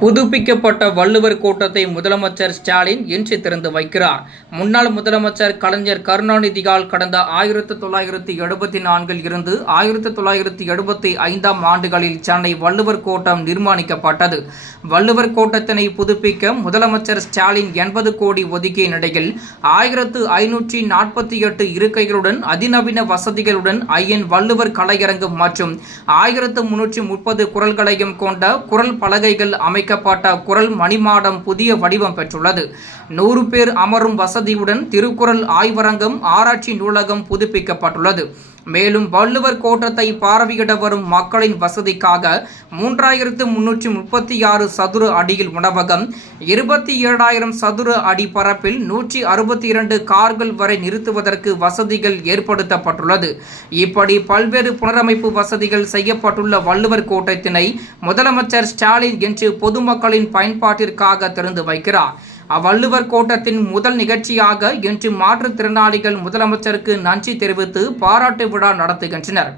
புதுப்பிக்கப்பட்ட வள்ளுவர் கோட்டத்தை முதலமைச்சர் ஸ்டாலின் இன்று திறந்து வைக்கிறார். முன்னாள் முதலமைச்சர் கலைஞர் கருணாநிதியால் கடந்த 1974 இருந்து 1975 ஆண்டுகளில் சென்னை வள்ளுவர் கோட்டம் நிர்மாணிக்கப்பட்டது. வள்ளுவர் கோட்டத்தினை புதுப்பிக்க முதலமைச்சர் ஸ்டாலின் 80 கோடி ஒதுக்கிய நிலையில் 1548 இருக்கைகளுடன் அதிநவீன வசதிகளுடன் ஐயன் வள்ளுவர் கலையரங்கு மற்றும் 1330 குறள்களையும் கொண்ட குறள் பலகைகள் அமைக்கப்பட்ட குறள் மணிமாடம் புதிய வடிவம் பெற்றுள்ளது. 100 பேர் அமரும் வசதியுடன் திருக்குறள் ஆய்வரங்கம், ஆராய்ச்சி நூலகம் புதுப்பிக்கப்பட்டுள்ளது. மேலும் வள்ளுவர் கோட்டத்தை பார்வையிட வரும் மக்களின் வசதிக்காக 3336 சதுர அடியில் உணவகம், 27,000 சதுர அடி பரப்பில் 162 கார்கள் வரை நிறுத்துவதற்கு வசதிகள் ஏற்படுத்தப்பட்டுள்ளது. இப்படி பல்வேறு புனரமைப்பு வசதிகள் செய்யப்பட்டுள்ள வள்ளுவர் கோட்டத்தினை முதலமைச்சர் ஸ்டாலின் இன்று பொதுமக்களின் பயன்பாட்டிற்காக திறந்து வைக்கிறார். வள்ளுவர் கோட்டத்தின் முதல் நிகழ்ச்சியாக இன்று மாற்றுத்திறனாளிகள் முதலமைச்சருக்கு நன்றி தெரிவித்து பாராட்டு விழா நடத்துகின்றனர்.